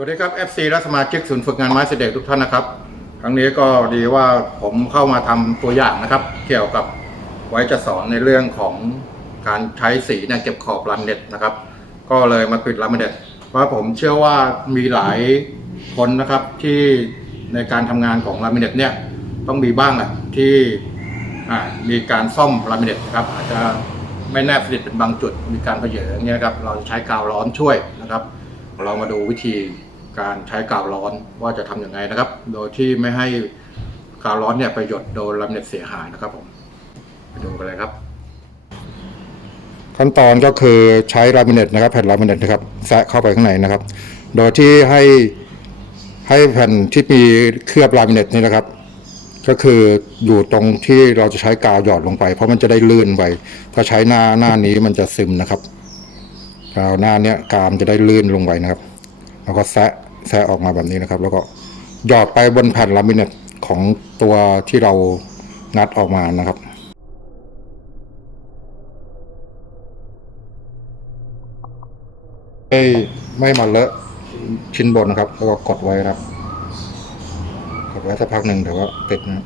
สวัสดีครับ FC และสมาชิกศูนย์ฝึกงานไม้เสด็จทุกท่านนะครับ ครั้งนี้ก็ดีว่าผมเข้ามาทำตัวอย่างนะครับ เกี่ยวกับไว้จะสอนในเรื่องของการใช้สีเนี่ยเก็บขอบลามิเน็ตนะครับ ก็เลยมาปิดลามิเน็ตเพราะผมเชื่อว่ามีหลายคนนะครับที่ในการทำงานของลามิเน็ตเนี่ยต้องมีบ้างแหละที่มีการซ่อมลามิเน็ตนะครับอาจจะไม่แนบสนิทเป็นบางจุด มีการเผยอย่างเงี้ยครับเราจะใช้กาวร้อนช่วยนะครับ เรามาดูวิธี การใช้กาวร้อนว่าจะทำยังไงนะครับ โดยที่ไม่ให้กาวร้อนเนี่ยไปหยดโดนลามิเน็ตเสียหายนะครับผมไปดูกันเลยครับ ขั้นตอนก็คือใช้ลามิเนตนะครับ แผ่นลามิเนตนะครับแซะเข้าไปข้างในนะครับ โดยที่ให้ให้แผ่นที่มีเคลือบลามิเนตนี่นะครับ ก็คืออยู่ตรงที่เราจะใช้กาวหยอดลงไป เพราะมันจะได้ลื่นไปถ้าใช้หน้าหน้านี้มันจะซึมนะครับกาวหน้าเนี้ยกามจะได้ลื่นลงไปนะครับ แล้วก็แซะ แซะออกมาแบบนี้นะครับ แล้วก็หยอดไปบนแผ่นลามิเนตของตัวที่เรางัดออกมานะครับไม่ไม่มาเลอะชิ้นบนนะครับ แล้วก็กดไว้ครับกดไว้สักพักหนึ่งเดี๋ยวก็ติดนะ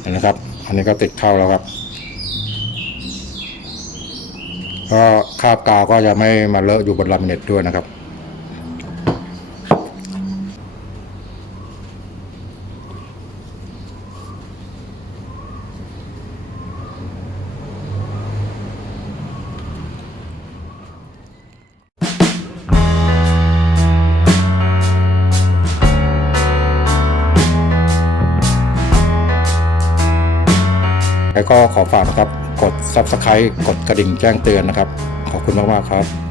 เห็นนะครับ อันนี้ก็ติดเข้าแล้วครับ ก็คราบกาวก็จะไม่มาเลอะอยู่บนลามิเนตด้วยนะครับแล้วก็ขอฝากนะครับ กด Subscribe กดกระดิ่งแจ้งเตือนนะครับ ขอบคุณมาก ๆ ครับ